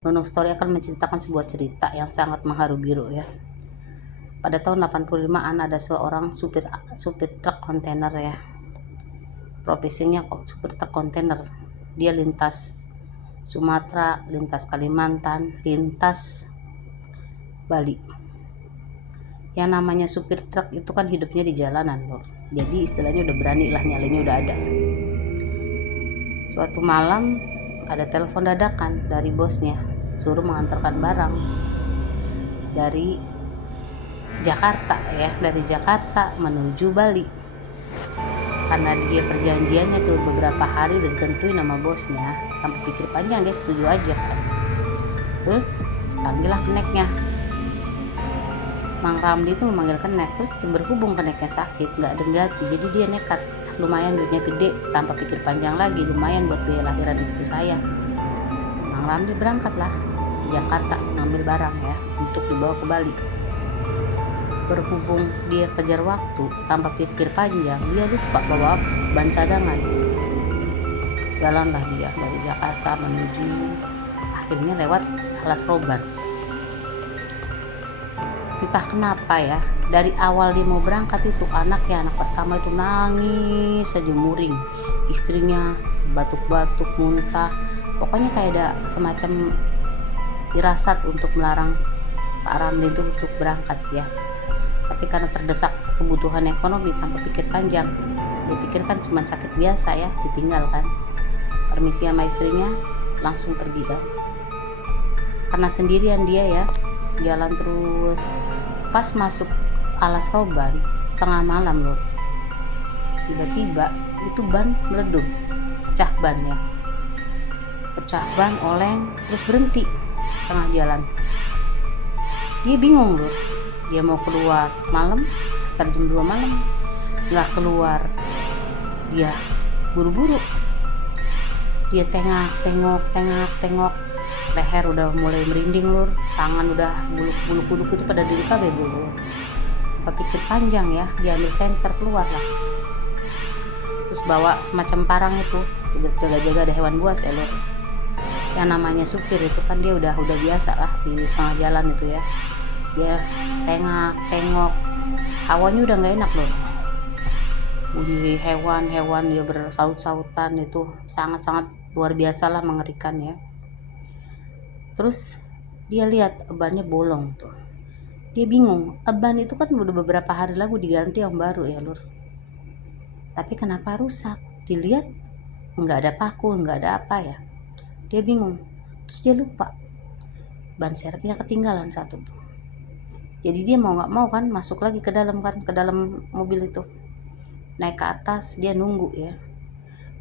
Nunung Story akan menceritakan sebuah cerita yang sangat mengharu biru ya. Pada tahun 85-an ada seorang supir truk kontainer ya. Profesinya kok supir truk kontainer. Dia lintas Sumatera, lintas Kalimantan, lintas Bali. Yang namanya supir truk itu kan hidupnya di jalanan loh. Jadi istilahnya udah berani lah, nyalinya udah ada. Suatu malam ada telepon dadakan dari bosnya, suruh mengantarkan barang dari Jakarta ya, dari Jakarta menuju Bali. Karena dia perjanjiannya tuh beberapa hari udah ditentuin sama bosnya, tanpa pikir panjang dia setuju aja kan. Terus panggillah keneknya. Mang Ramli itu memanggil kenek, terus berhubung keneknya sakit, nggak ada ganti, jadi dia nekat. Lumayan duitnya gede, tanpa pikir panjang lagi, lumayan buat biaya lahiran istri saya. Mang Ramli berangkatlah ke Jakarta ngambil barang ya, untuk dibawa ke Bali. Berhubung dia kejar waktu tanpa pikir panjang, dia lupa bawa ban cadangan. Jalanlah dia dari Jakarta menuju, akhirnya lewat Alas Roban. Entah kenapa ya, dari awal dia mau berangkat itu anak pertama itu nangis saja muring, istrinya batuk-batuk, muntah, pokoknya kayak ada semacam firasat untuk melarang Pak Ramli itu untuk berangkat ya. Tapi karena terdesak kebutuhan ekonomi tanpa pikir panjang, dia pikirkan cuma sakit biasa ya, ditinggalkan. Permisi sama istrinya, langsung pergi kan. Karena sendirian dia ya, jalan terus. Pas masuk Alas Roban, tengah malam loh, tiba-tiba itu ban meleduk, pecah ban ya. Pecah ban, oleng, terus berhenti tengah jalan. Dia bingung loh, dia mau keluar malam, sekitar jam 2 malam, nggak keluar. Dia buru-buru, dia tengok, leher udah mulai merinding lur, tangan udah bulu kuduk itu pada diri kabeh bulu. Apa pikir panjang ya, dia ambil senter, keluar lah. Terus bawa semacam parang itu, jaga-jaga ada hewan buas ya lur. Yang namanya supir itu kan dia udah biasa lah di tengah jalan itu ya. Dia tengok, hawanya udah nggak enak loh. Bunyi hewan dia bersaut-sautan itu sangat-sangat luar biasa lah, mengerikan ya. Terus dia lihat bannya bolong tuh. Dia bingung, ban itu kan udah beberapa hari lalu diganti yang baru ya lur. Tapi kenapa rusak? Dilihat nggak ada paku, nggak ada apa ya. Dia bingung. Terus dia lupa ban serepnya ketinggalan satu tuh. Jadi dia mau nggak mau kan masuk lagi ke dalam mobil itu. Naik ke atas, dia nunggu ya.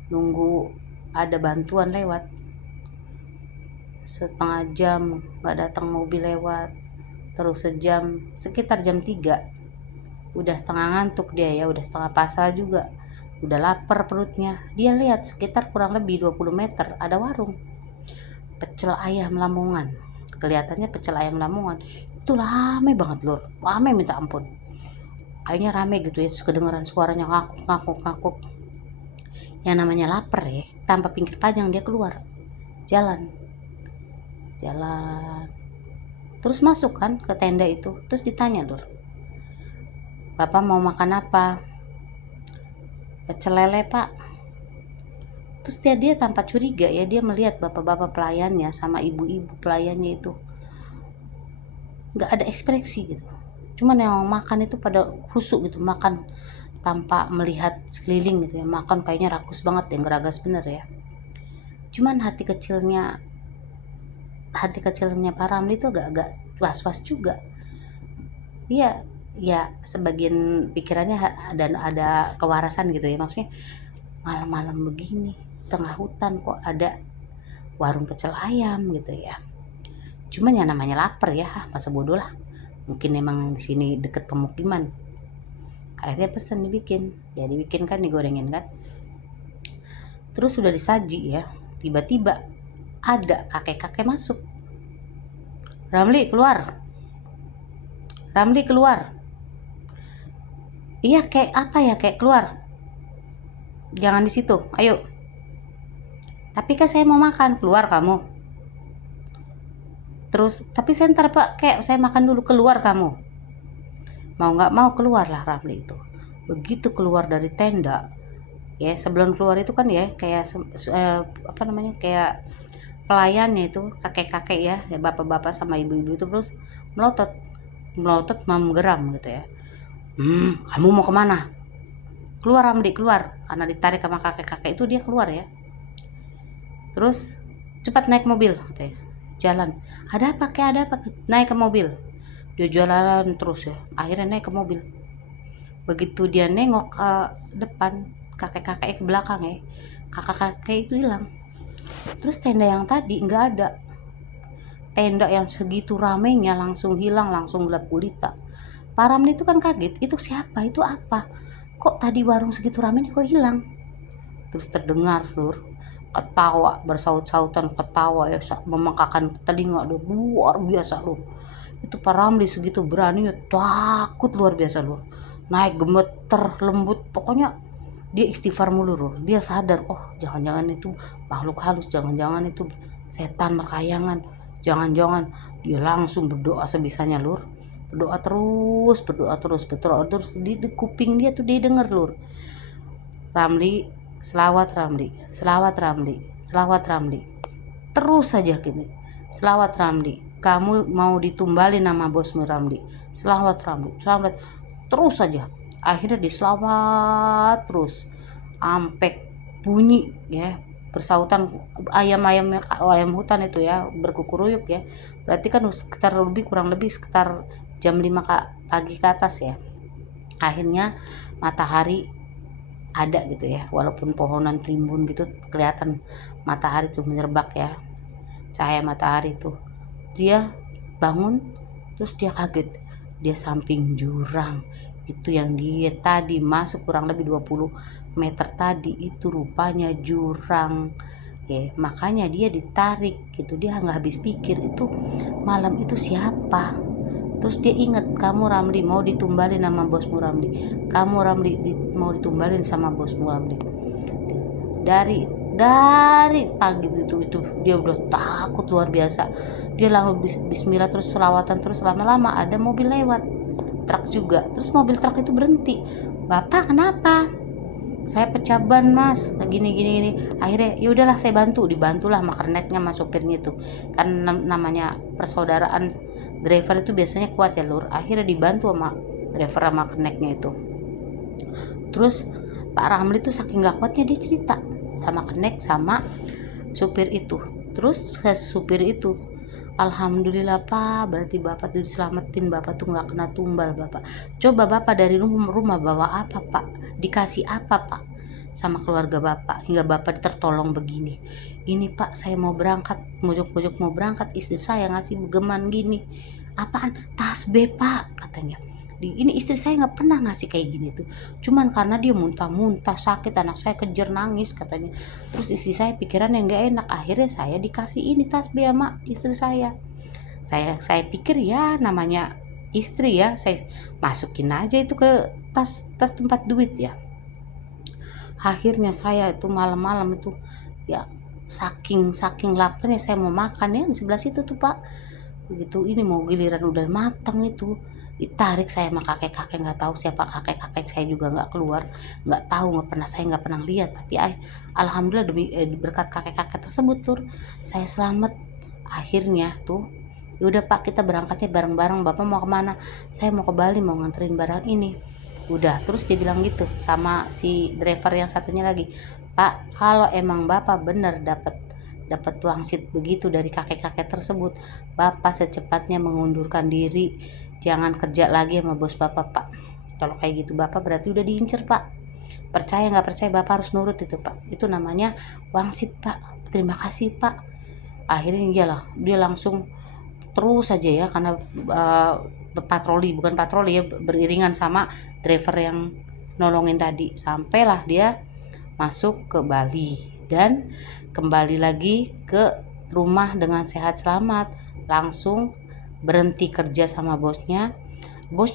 Nunggu ada bantuan lewat. Setengah jam nggak datang mobil lewat. Terus sejam, sekitar jam 3. Udah setengah ngantuk dia ya, udah setengah pasrah juga. Udah lapar perutnya. Dia lihat sekitar kurang lebih 20 meter ada warung. Pecel ayam Lamongan. Kelihatannya pecel ayam Lamongan. Itu rame banget lur, rame minta ampun. Akhirnya rame gitu ya, kedengeran suaranya ngakuk. Yang namanya lapar ya, tanpa pikir panjang dia keluar. Jalan. Terus masuk kan ke tenda itu. Terus ditanya lur, Bapak mau makan apa? Pecel lele pak. Terus dia tanpa curiga ya, dia melihat bapak-bapak pelayannya sama ibu-ibu pelayannya itu nggak ada ekspresi gitu. Cuman yang makan itu pada khusuk gitu, makan tanpa melihat sekeliling gitu ya, makan kayaknya rakus banget ya, geragas bener ya. Cuman hati kecilnya Pak Ramli itu agak was-was juga. Dia ya sebagian pikirannya dan ada kewarasan gitu ya, maksudnya malam-malam begini tengah hutan kok ada warung pecel ayam gitu ya. Cuman ya namanya lapar ya, masa bodoh lah. Mungkin emang di sini deket pemukiman. Akhirnya pesen dibikin. Ya dibikin kan, digorengin kan. Terus sudah disaji ya. Tiba-tiba ada kakek-kakek masuk. Ramli keluar. Iya kayak apa ya, kayak keluar. Jangan di situ, ayo. Tapi kan saya mau makan, keluar kamu. Terus tapi saya ntar Pak, kayak saya makan dulu, keluar kamu. Mau nggak mau keluarlah Ramli itu. Begitu keluar dari tenda, ya sebelum keluar itu kan ya kayak apa namanya, kayak pelayannya itu kakek-kakek ya bapak-bapak sama ibu-ibu itu terus melotot melotot menggeram gitu ya. Kamu mau kemana? Keluar Ramli, keluar. Karena ditarik sama kakek-kakek itu dia keluar ya. Terus cepat naik mobil katanya. Jalan. Ada apa, kayak ada apa? Naik ke mobil. Dia jalan terus ya. Akhirnya naik ke mobil. Begitu dia nengok ke depan, kakek-kakek ke belakang ya, kakek-kakek itu hilang. Terus tenda yang tadi nggak ada. Tenda yang segitu ramenya langsung hilang, langsung gelap gulita. Pak Ramli itu kan kaget, itu siapa, itu apa, kok tadi warung segitu ramenya kok hilang. Terus terdengar seluruh ketawa bersaut-sautan, ketawa ya memangkakan telinga loh, luar biasa loh. Itu Pak Ramli segitu beraninya, takut luar biasa loh, naik gemeter lembut, pokoknya dia istighfar mulu loh. Dia sadar, oh jangan-jangan itu makhluk halus, jangan-jangan itu setan merkayangan, jangan-jangan. Dia langsung berdoa sebisanya lur, berdoa terus, berdoa terus, berdoa terus. Di kuping dia tuh dia denger lur, Ramli, selawat Ramli, selawat Ramli, selawat Ramli, terus saja gini, selawat Ramli, kamu mau ditumbalin nama bosmu Ramli, selawat Ramli, selawat terus saja. Akhirnya diselawat terus sampai bunyi ya, bersautan ayam hutan itu ya berkukuruyuk ya. Berarti kan sekitar kurang lebih sekitar jam 5 pagi ke atas ya. Akhirnya matahari ada gitu ya, walaupun pohonan rimbun gitu kelihatan matahari tuh menyerbak ya, cahaya matahari tuh. Dia bangun terus dia kaget, dia samping jurang itu yang dia tadi masuk kurang lebih 20 meter tadi itu rupanya jurang ya. Makanya dia ditarik gitu, dia nggak habis pikir itu malam itu siapa. Terus dia ingat, kamu Ramli mau ditumbalin sama bosmu Ramli, kamu Ramli mau ditumbalin sama bosmu Ramli. Dari pagi itu dia udah takut luar biasa. Dia langsung bismillah terus selawatan terus, lama-lama ada mobil lewat, truk juga. Terus mobil truk itu berhenti. Bapak kenapa? Saya pecah ban mas, gini. Akhirnya ya udahlah saya dibantulah sama kernetnya sama sopirnya itu. Kan namanya persaudaraan driver itu biasanya kuat ya lur. Akhirnya dibantu sama driver sama kernetnya itu. Terus Pak Ramli tuh saking gak kuatnya dia cerita sama kenek sama supir itu. Terus supir itu, alhamdulillah Pak, berarti Bapak tuh diselamatin, Bapak tuh gak kena tumbal Bapak. Coba Bapak dari rumah bawa apa Pak? Dikasih apa Pak sama keluarga Bapak hingga Bapak tertolong begini? Ini Pak, saya mau berangkat, mojok-mojok mau berangkat, istri saya ngasih geman gini. Apaan? Tasbih Pak katanya. Ini istri saya nggak pernah ngasih kayak gini tuh, cuman karena dia muntah-muntah sakit, anak saya kejar nangis katanya. Terus istri saya pikiran yang nggak enak, akhirnya saya dikasih ini tasbih sama istri saya pikir ya namanya istri ya, saya masukin aja itu ke tas tempat duit ya. Akhirnya saya itu malam-malam itu ya saking laparnya saya mau makan ya di sebelah situ tuh Pak. Begitu ini mau giliran udah matang itu ditarik saya sama kakek-kakek, nggak tahu siapa kakek-kakek, saya juga nggak keluar, nggak tahu, saya nggak pernah lihat. Tapi alhamdulillah demi berkat kakek-kakek tersebut tuh saya selamat. Akhirnya tuh yaudah Pak, kita berangkatnya bareng-bareng. Bapak mau kemana? Saya mau ke Bali, mau nganterin barang ini. Udah, terus dia bilang gitu sama si driver yang satunya lagi, Pak, kalau emang Bapak bener dapat wangsit begitu dari kakek-kakek tersebut, Bapak secepatnya mengundurkan diri, jangan kerja lagi sama bos Bapak Pak. Kalau kayak gitu Bapak berarti udah diincer Pak. Percaya nggak percaya Bapak harus nurut itu Pak. Itu namanya wangsit Pak. Terima kasih Pak. Akhirnya iyalah dia langsung terus saja ya, karena bukan patroli ya, beriringan sama driver yang nolongin tadi. Sampailah dia masuk ke Bali dan kembali lagi ke rumah dengan sehat selamat. Langsung berhenti kerja sama bosnya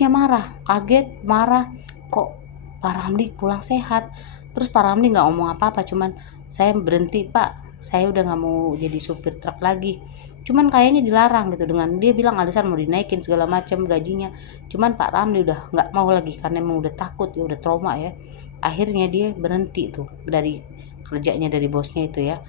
marah, kaget, marah, kok Pak Ramli pulang sehat. Terus Pak Ramli nggak ngomong apa-apa, cuman saya berhenti Pak, saya udah nggak mau jadi supir truk lagi, cuman kayaknya dilarang gitu, dengan dia bilang alasan mau dinaikin segala macam gajinya. Cuman Pak Ramli udah nggak mau lagi karena emang udah takut ya, udah trauma ya. Akhirnya dia berhenti tuh dari kerjanya, dari bosnya itu ya,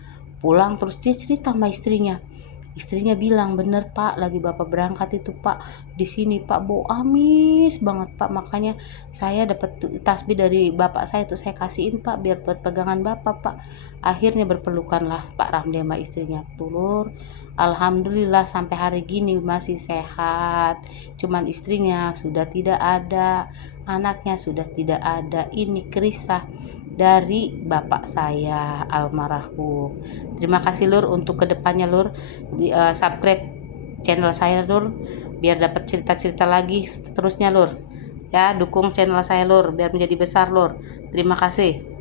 pulang. Terus dia cerita sama istrinya bilang, bener Pak, lagi Bapak berangkat itu Pak, di sini Pak bau amis banget Pak, makanya saya dapat tasbih dari Bapak saya tuh saya kasihin Pak biar buat pegangan Bapak Pak. Akhirnya berpelukanlah Pak Ramli sama istrinya tuh Lur. Alhamdulillah sampai hari gini masih sehat, cuman istrinya sudah tidak ada, anaknya sudah tidak ada. Ini kisah dari bapak saya almarhum. Terima kasih Lur, untuk kedepannya Lur, subscribe channel saya Lur, biar dapat cerita-cerita lagi terusnya Lur. Ya, dukung channel saya Lur biar menjadi besar Lur. Terima kasih.